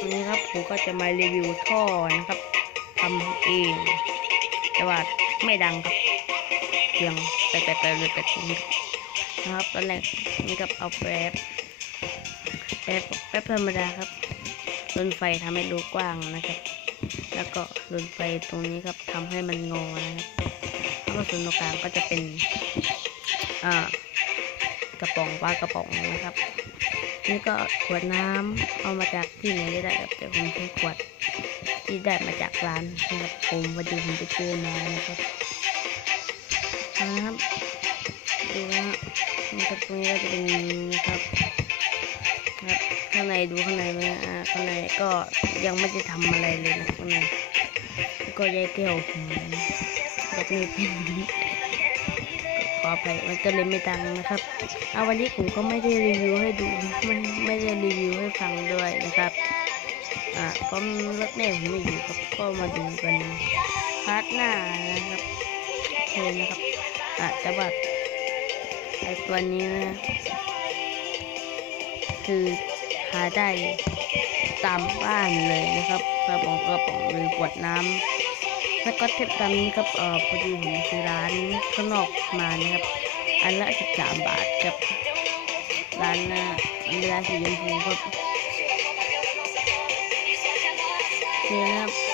วันนี้ครับผมก็จะมารีวิวท่อนะครับทำเอง แต่ว่าไม่ดังครับเพียงไปไปไปเลยไปทีนะครับตอนแรกนี่ครับเอาแป๊บแป๊บแป๊บธรรมดาครับรุนไฟทำให้รูกว้างนะครับ แล้วก็รุนไฟตรงนี้ครับทำให้มันงอนะครับแล้วก็ส่วนตรงกลางก็จะเป็นอ่ากระป๋องปลากระป๋องนะครับ นี่ก็ขวดน้ำเอามาจากที่ไหนก็ได้ครับแต่ผมใช้ขวดที่ได้มาจากร้านนะครับผมวันดีผมไปเจอมานะครับนะครับดูนะฮะนี่ครับตรงนี้ก็จะเป็นนี้นะครับครับข้างในดูข้างในไหมอ่าข้างในก็ยังไม่ได้ทำอะไรเลยนะข้างในก็ยายแก้วผมแบบนี้เป็น ออภัยมันก็เลยไม่ดังนะครับ เอาวันนี้ผมก็ไม่ได้รีวิวให้ดูไม่ไม่ได้รีวิวให้ฟังด้วยนะครับ อ่าก็รถแม่ผมไม่อยู่ครับก็มาดูกันพาร์ทหน้านะครับเชิญนะครับอะแต่ว่าไอตัวนี้นะคือหาได้ตามบ้านเลยนะครับกระป๋องกระป๋องหรือขวดน้ำ แล้วก็เทปตามนี้ครับเออพอดีผมซื้อร้านข้างนอกมานะครับ อันละสิบสามบาทกับร้านนะอันละสีชมพูครับนี่ยครับ